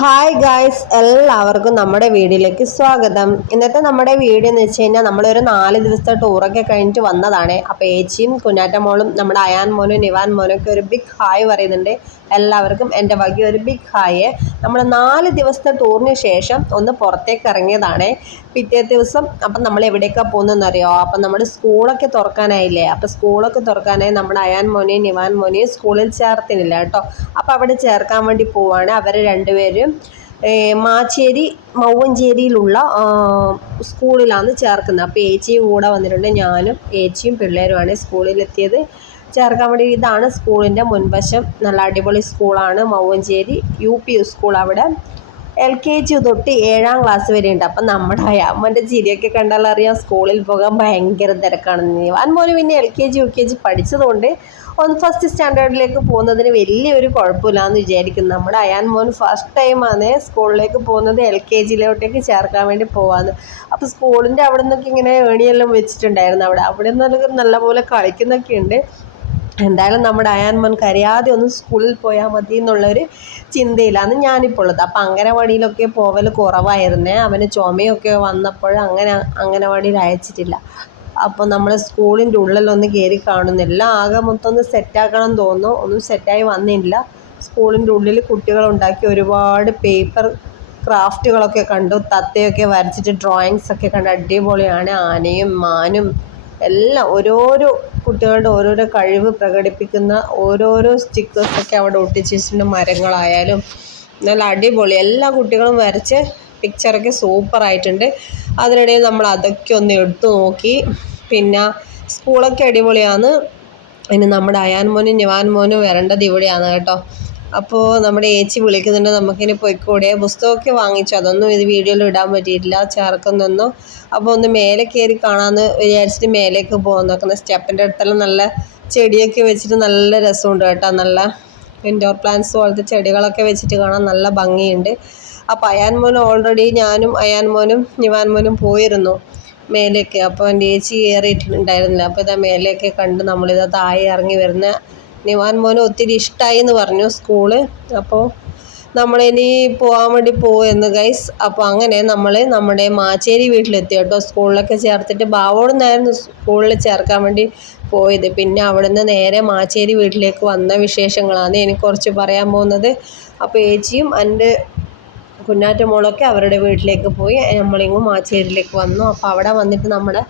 Hi guys എല്ലാവർക്കും നമ്മുടെ വീഡിയോയിലേക്ക് സ്വാഗതം. ഇന്നത്തെ നമ്മുടെ വീഡിയോ എന്ന് വെച്ച് കഴിഞ്ഞാൽ നമ്മളൊരു നാല് ദിവസത്തെ ടൂറൊക്കെ കഴിഞ്ഞിട്ട് വന്നതാണ്. അപ്പോൾ ഏച്ചിയും കുഞ്ഞാറ്റ മോളും നമ്മുടെ അയാൻ മോനും നിവാൻ മോനും ഒക്കെ ഒരു ബിഗ് ഹായ് പറയുന്നുണ്ട്. എല്ലാവർക്കും എന്റെ വകി ഒരു ബിഗ് ഹായ് നമ്മൾ നാല് ദിവസത്തെ ടൂറിന് ശേഷം ഒന്ന് പുറത്തേക്ക് ഇറങ്ങിയതാണ്. പിറ്റേ ദിവസം അപ്പം നമ്മൾ എവിടേക്കാണ് പോകുന്നതെന്ന് അറിയോ അപ്പം നമ്മുടെ സ്കൂളൊക്കെ തുറക്കാനായില്ലേ? അപ്പോൾ സ്കൂളൊക്കെ തുറക്കാനായി നമ്മുടെ അയാൻ മോനെയും നിവാൻ മോനെയും സ്കൂളിൽ ചേർത്തിനില്ല കേട്ടോ. അപ്പോൾ അവിടെ ചേർക്കാൻ വേണ്ടി പോവാണ്. അവർ രണ്ടുപേരും മാച്ചേരി മൗവഞ്ചേരിയിലുള്ള സ്കൂളിലാണ് ചേർക്കുന്നത്. അപ്പോൾ ഏച്ചിയും കൂടെ വന്നിട്ടുണ്ട്. ഞാനും ഏച്ചിയും പിള്ളേരുമാണ് സ്കൂളിലെത്തിയത്. ചേർക്കാൻ വേണ്ടി ഇതാണ് സ്കൂളിന്റെ മുൻവശം. നല്ല അടിപൊളി സ്കൂളാണ് മൗവഞ്ചേരി. യു പി സ്കൂൾ അവിടെ. എൽ കെ ജി തൊട്ട് ഏഴാം ക്ലാസ് വരെ ഉണ്ട്. അപ്പം നമ്മുടെ അമ്മന്റെ ചിരിയൊക്കെ കണ്ടാൽ അറിയാം സ്കൂളിൽ പോകാൻ ഭയങ്കര തിരക്കാണെന്ന് അൻമോന് പിന്നെ L K G U K G പഠിച്ചതുകൊണ്ട് ഒന്ന് ഫസ്റ്റ് സ്റ്റാൻഡേർഡിലേക്ക് പോകുന്നതിന് വലിയൊരു കുഴപ്പമില്ലാന്ന് വിചാരിക്കുന്നു. നമ്മുടെ അയാൻ മോൻ ഫസ്റ്റ് ടൈമാണ് സ്കൂളിലേക്ക് പോകുന്നത് എൽ കെ ജിയിലോട്ടേക്ക് ചേർക്കാൻ വേണ്ടി പോവാന്ന്. അപ്പോൾ സ്കൂളിന്റെ അവിടെ നിന്നൊക്കെ ഇങ്ങനെ ഏണിയെല്ലാം വെച്ചിട്ടുണ്ടായിരുന്നു. അവിടെ അവിടെ നിന്നൊക്കെ നല്ലപോലെ കളിക്കുന്നൊക്കെ ഉണ്ട്. എന്തായാലും നമ്മുടെ അയാൻ മോൻ കരയാതെ ഒന്ന് സ്കൂളിൽ പോയാൽ മതി എന്നുള്ളൊരു ചിന്തയിലാണ് ഞാനിപ്പോൾ ഉള്ളത്. അപ്പം അംഗനവാടിയിലൊക്കെ പോവൽ കുറവായിരുന്നേ. അവന് ചുമയൊക്കെ വന്നപ്പോൾ അങ്ങനെ അംഗനവാടിയിൽ അയച്ചിട്ടില്ല. അപ്പോൾ നമ്മൾ സ്കൂളിന്റെ ഉള്ളിലൊന്ന് കയറി കാണുന്നില്ല ആകെ മൊത്തം ഒന്ന് സെറ്റാക്കണം തോന്നുന്നു. ഒന്നും സെറ്റായി വന്നില്ല. സ്കൂളിന്റെ ഉള്ളിൽ കുട്ടികളുണ്ടാക്കി ഒരുപാട് പേപ്പർ ക്രാഫ്റ്റുകളൊക്കെ കണ്ടു. തത്തയൊക്കെ വരച്ചിട്ട് ഡ്രോയിങ്സ് ഒക്കെ കണ്ട് അടിപൊളിയാണ്. ആനയും മാനും എല്ലാം ഓരോരോ കുട്ടികളുടെ ഓരോരോ കഴിവ് പ്രകടിപ്പിക്കുന്ന ഓരോരോ സ്റ്റിക്കേഴ്സൊക്കെ അവിടെ ഒട്ടിച്ചിട്ടുണ്ട് മരങ്ങളായാലും നല്ല അടിപൊളി. എല്ലാ കുട്ടികളും വരച്ച് പിക്ചറൊക്കെ സൂപ്പറായിട്ടുണ്ട് അതിനിടയിൽ നമ്മൾ അതൊക്കെ ഒന്ന് എടുത്തു നോക്കി. പിന്നെ സ്കൂളൊക്കെ അടിപൊളിയാണ്. ഇനി നമ്മുടെ അയാൻ മോനും നിവാൻ മോനും വരേണ്ടത് ഇവിടെയാണ് കേട്ടോ. അപ്പോൾ നമ്മുടെ ഏച്ചി വിളിക്കുന്നുണ്ട് നമുക്കിനി പോയിക്കൂടെ. പുസ്തകമൊക്കെ വാങ്ങിച്ചു. അതൊന്നും ഇത് വീഡിയോയിൽ ഇടാൻ പറ്റിയിട്ടില്ല. ചേർക്കുന്നൊന്നും അപ്പോൾ ഒന്ന് മേലെ കയറി കാണാമെന്ന് വിചാരിച്ചിട്ട് മേലേക്ക് പോകാൻ നോക്കുന്ന. സ്റ്റെപ്പിന്റെ അടുത്തെല്ലാം നല്ല ചെടിയൊക്കെ വെച്ചിട്ട് നല്ല രസമുണ്ട് കേട്ടോ. നല്ല ഇൻഡോർ പ്ലാന്റ്സ് പോലത്തെ ചെടികളൊക്കെ വെച്ചിട്ട് കാണാൻ നല്ല ഭംഗിയുണ്ട്. അപ്പോൾ അയാൻ മോൻ ഓൾറെഡി ഞാനും അയാൻ മോനും നിവാൻ മോനും പോയിരുന്നു മേലേക്ക്. അപ്പോൾ എന്റെ ഏച്ചി കയറിയിട്ടുണ്ടായിരുന്നില്ല. അപ്പോൾ ഇതാ മേലേക്ക് കണ്ട് നമ്മളിതാ താഴെ ഇറങ്ങി വരുന്ന നിവാൻ മോന് ഒത്തിരി ഇഷ്ടമായി എന്ന് പറഞ്ഞു സ്കൂൾ. അപ്പോൾ നമ്മളിനി പോകാൻ വേണ്ടി പോകുമെന്ന് ഗൈസ് അപ്പോൾ അങ്ങനെ നമ്മൾ നമ്മുടെ മാച്ചേരി വീട്ടിലെത്തി കേട്ടോ. സ്കൂളിലൊക്കെ ചേർത്തിട്ട് ബാവോട് നേരം സ്കൂളിൽ ചേർക്കാൻ വേണ്ടി പോയത്. പിന്നെ അവിടുന്ന് നേരെ മാച്ചേരി വീട്ടിലേക്ക് വന്ന വിശേഷങ്ങളാണ് എനിക്ക് കുറച്ച് പറയാൻ പോകുന്നത്. അപ്പോൾ ഏച്ചിയും എന്റെ കുഞ്ഞാറ്റമോളൊക്കെ അവരുടെ വീട്ടിലേക്ക് പോയി. നമ്മളിങ്ങും മാച്ചേരിയിലേക്ക് വന്നു. അപ്പോൾ അവിടെ വന്നിട്ട് നമ്മുടെ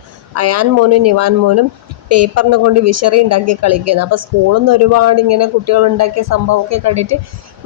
അയാൻ മോനും നിവാൻ മോനും പേപ്പറിനെ കൊണ്ട് വിശറി ഉണ്ടാക്കി കളിക്കുന്നത്. അപ്പോൾ സ്കൂളിൽ നിന്ന് ഒരുപാട് ഇങ്ങനെ കുട്ടികൾ ഉണ്ടാക്കിയ സംഭവമൊക്കെ കണ്ടിട്ട്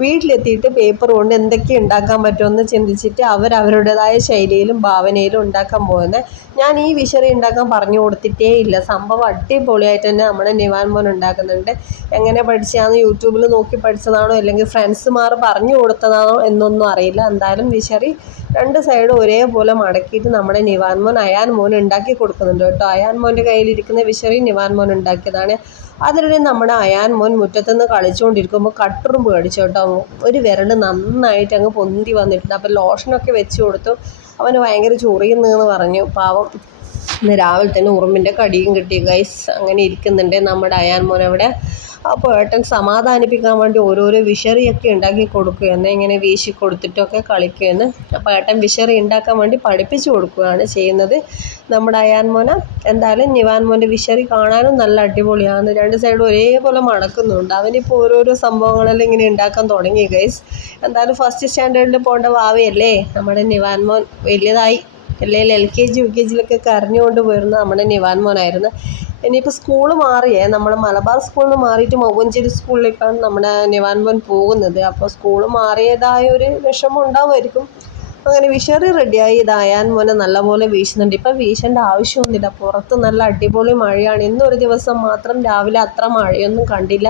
വീട്ടിലെത്തിയിട്ട് പേപ്പർ കൊണ്ട് എന്തൊക്കെ ഉണ്ടാക്കാൻ പറ്റുമെന്ന് ചിന്തിച്ചിട്ട് അവർ അവരുടേതായ ശൈലിയിലും ഭാവനയിലും ഉണ്ടാക്കാൻ പോകുന്നത്. ഞാൻ ഈ വിശറി ഉണ്ടാക്കാൻ പറഞ്ഞു കൊടുത്തിട്ടേ ഇല്ല. സംഭവം അടിപൊളിയായിട്ട് തന്നെ നമ്മുടെ നിവാൻ മോൻ ഉണ്ടാക്കുന്നുണ്ട്. എങ്ങനെ പഠിച്ചതാണെന്ന് യൂട്യൂബിൽ നോക്കി പഠിച്ചതാണോ അല്ലെങ്കിൽ ഫ്രണ്ട്സുമാർ പറഞ്ഞു കൊടുത്തതാണോ എന്നൊന്നും അറിയില്ല. എന്തായാലും വിശറി രണ്ട് സൈഡും ഒരേപോലെ മടക്കിയിട്ട് നമ്മുടെ നിവാൻ മോൻ അയാൻ മോൻ ഉണ്ടാക്കി കൊടുക്കുന്നുണ്ട് കേട്ടോ. അയാൻ മോന്റെ കയ്യിലിരിക്കുന്ന വിശറി നിവാൻ മോൻ ഉണ്ടാക്കിയതാണ്. അതിനിടെ നമ്മുടെ അയാൻ മോൻ മുറ്റത്തുനിന്ന് കളിച്ചുകൊണ്ടിരിക്കുമ്പോൾ കട്ടറും പേടിച്ചു കേട്ടോ. ഒരു വിരൽ നന്നായിട്ട് അങ്ങ് പൊന്തി വന്നിട്ടുണ്ട്. അപ്പോൾ ലോഷനൊക്കെ വെച്ച് കൊടുത്തു. അവന് ഭയങ്കര ചൊറിയുന്നതെന്ന് പറഞ്ഞു. പാവം. ഇന്ന് രാവിലെ തന്നെ ഉറുമ്പിന്റെ കടിയും കിട്ടി. ഗൈസ് അങ്ങനെ ഇരിക്കുന്നുണ്ട് നമ്മുടെ അയാൻ മോൻ അവിടെ. അപ്പോൾ ഏട്ടൻ സമാധാനിപ്പിക്കാൻ വേണ്ടി ഓരോരോ വിഷറിയൊക്കെ ഉണ്ടാക്കി കൊടുക്കുകയെന്ന് ഇങ്ങനെ വീശി കൊടുത്തിട്ടൊക്കെ കളിക്കുകയെന്ന് അപ്പോൾ ഏട്ടൻ വിഷറി ഉണ്ടാക്കാൻ വേണ്ടി പഠിപ്പിച്ചു കൊടുക്കുകയാണ് ചെയ്യുന്നത്. നമ്മുടെ അയാൻ മോന എന്തായാലും നിവാൻ മോന്റെ വിഷറി കാണാനും നല്ല അടിപൊളിയാണ്. രണ്ട് സൈഡും ഒരേപോലെ മണക്കുന്നുണ്ട് അവനിപ്പോൾ ഓരോരോ സംഭവങ്ങളെല്ലാം ഇങ്ങനെ ഉണ്ടാക്കാൻ തുടങ്ങി ഗൈസ് എന്തായാലും ഫസ്റ്റ് സ്റ്റാൻഡേർഡിൽ പോകേണ്ട ഭാവിയല്ലേ നമ്മുടെ നിവാൻമോൻ വലിയതായി അല്ലെങ്കിൽ L K G U K ജിയിലൊക്കെ കരഞ്ഞുകൊണ്ട് പോയിരുന്ന നമ്മുടെ നിവാൻ മോനായിരുന്നു. ഇനിയിപ്പോൾ സ്കൂൾ മാറിയേ. നമ്മൾ മലബാർ സ്കൂളിൽ നിന്ന് മാറിയിട്ട് മൗവഞ്ചേരി സ്കൂളിലേക്കാണ് നമ്മുടെ നിവാൻ മോൻ പോകുന്നത്. അപ്പോൾ സ്കൂൾ മാറിയതായ ഒരു വിഷമം ഉണ്ടാവുമായിരിക്കും. അങ്ങനെ വിഷറി റെഡിയായി ഇതായാൻ മോനെ നല്ലപോലെ വീശുന്നുണ്ട്. ഇപ്പം വീശേണ്ട ആവശ്യമൊന്നുമില്ല. പുറത്ത് നല്ല അടിപൊളി മഴയാണ്. ഇന്നൊരു ദിവസം മാത്രം രാവിലെ അത്ര മഴയൊന്നും കണ്ടില്ല.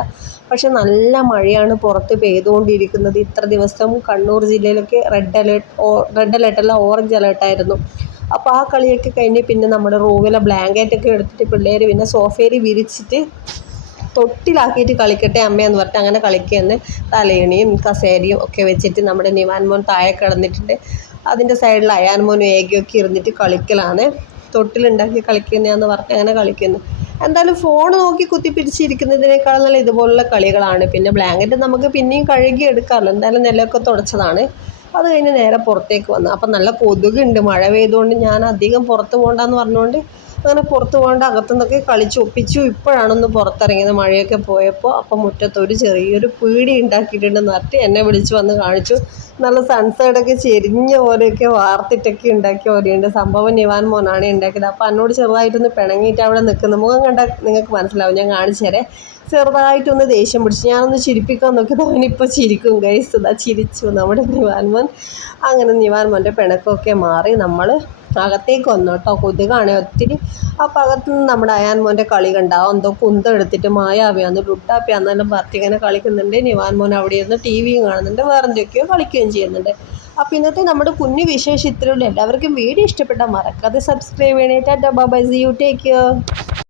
പക്ഷെ നല്ല മഴയാണ് പുറത്ത് പെയ്തുകൊണ്ടിരിക്കുന്നത്. ഇത്ര ദിവസം കണ്ണൂർ ജില്ലയിലൊക്കെ റെഡ് അലേർട്ട് റെഡ് അല്ല ഓറഞ്ച് അലേർട്ടായിരുന്നു അപ്പോൾ ആ കളിയൊക്കെ കഴിഞ്ഞ് പിന്നെ നമ്മുടെ റൂമിലെ ബ്ലാങ്കറ്റൊക്കെ എടുത്തിട്ട് പിള്ളേർ പിന്നെ സോഫയിൽ വിരിച്ചിട്ട് തൊട്ടിലാക്കിയിട്ട് കളിക്കട്ടെ അമ്മയെന്ന് പറഞ്ഞിട്ട് അങ്ങനെ കളിക്കുകയെന്ന് തലയണിയും കസേരയും ഒക്കെ വെച്ചിട്ട് നമ്മുടെ നിവാൻ മോൻ താഴെ കിടന്നിട്ടുണ്ട്. അതിന്റെ സൈഡിൽ അയാൻ മോനും ഏകയൊക്കെ ഇരുന്നിട്ട് കളിക്കലാണ്. തൊട്ടിലുണ്ടാക്കി കളിക്കുന്നതെന്ന് പറഞ്ഞിട്ട് അങ്ങനെ കളിക്കുന്നു. എന്തായാലും ഫോൺ നോക്കി കുത്തിപ്പിടിച്ചിരിക്കുന്നതിനേക്കാൾ നല്ല ഇതുപോലുള്ള കളികളാണ്. പിന്നെ ബ്ലാങ്കറ്റ് നമുക്ക് പിന്നെയും കഴുകി എടുക്കാമല്ലോ. എന്തായാലും നിലമൊക്കെ തുടച്ചതാണ്. അത് കഴിഞ്ഞ് നേരെ പുറത്തേക്ക് വന്നു. അപ്പം നല്ല കൊതുകുണ്ട്. മഴ പെയ്തുകൊണ്ട് ഞാൻ അധികം പുറത്ത് പോകണ്ടെന്ന് പറഞ്ഞുകൊണ്ട് അങ്ങനെ പുറത്ത് പോകേണ്ട അകത്തുനിന്നൊക്കെ കളിച്ച് ഒപ്പിച്ചു. ഇപ്പോഴാണൊന്ന് പുറത്തിറങ്ങിയത് മഴയൊക്കെ പോയപ്പോൾ അപ്പം മുറ്റത്ത് ഒരു ചെറിയൊരു പീടി ഉണ്ടാക്കിയിട്ടുണ്ട്. നട്ട് എന്നെ വിളിച്ച് വന്ന് കാണിച്ചു. നല്ല സൺസൈഡൊക്കെ ചെരിഞ്ഞ പോലെയൊക്കെ വാർത്തിട്ടൊക്കെ ഉണ്ടാക്കിയ പോലെയുണ്ട്. സംഭവം നിവാൻ മോനാണ് ഉണ്ടാക്കിയത്. അപ്പോൾ എന്നോട് ചെറുതായിട്ടൊന്ന് പിണങ്ങിയിട്ട് അവിടെ നിൽക്കുന്ന. മുഖം കണ്ടാൽ നിങ്ങൾക്ക് മനസ്സിലാവും. ഞാൻ കാണിച്ചു തരാം. ചെറുതായിട്ടൊന്ന് ദേഷ്യം പിടിച്ച് ഞാനൊന്ന് ചിരിപ്പിക്കാൻ നോക്കിയത് അവനിപ്പോൾ ചിരിക്കും. ഗൈസ് ഇതാ ചിരിച്ചു നമ്മുടെ നിവാൻ മോൻ. അങ്ങനെ നിവാൻ മോന്റെ പിണക്കമൊക്കെ മാറി. നമ്മൾ അകത്തേക്ക് വന്നു കേട്ടോ. കൊതുകാണ് ഒത്തിരി. അപ്പോൾ അകത്ത് നിന്ന് നമ്മുടെ അയാൻ മോന്റെ കളി കണ്ടാവും എന്തോ കുന്തം എടുത്തിട്ട് മായാവിയാന്ന് ലുട്ടാപ്പിയാന്നെല്ലാം പറഞ്ഞ് ഇങ്ങനെ കളിക്കുന്നുണ്ട്. നിവാൻ മോൻ അവിടെ ഇരുന്ന് ടി വിയും കാണുന്നുണ്ട്. വേറെ എന്തൊക്കെയോ കളിക്കുകയും ചെയ്യുന്നുണ്ട്. അപ്പോൾ ഇന്നത്തെ നമ്മുടെ കുഞ്ഞു വിശേഷം ഇത്രയുള്ളൂ എല്ലാവർക്കും വീഡിയോ ഇഷ്ടപ്പെട്ടാൽ മറക്കാതെ സബ്സ്ക്രൈബ് ചെയ്യണേ. Tata bye see you take care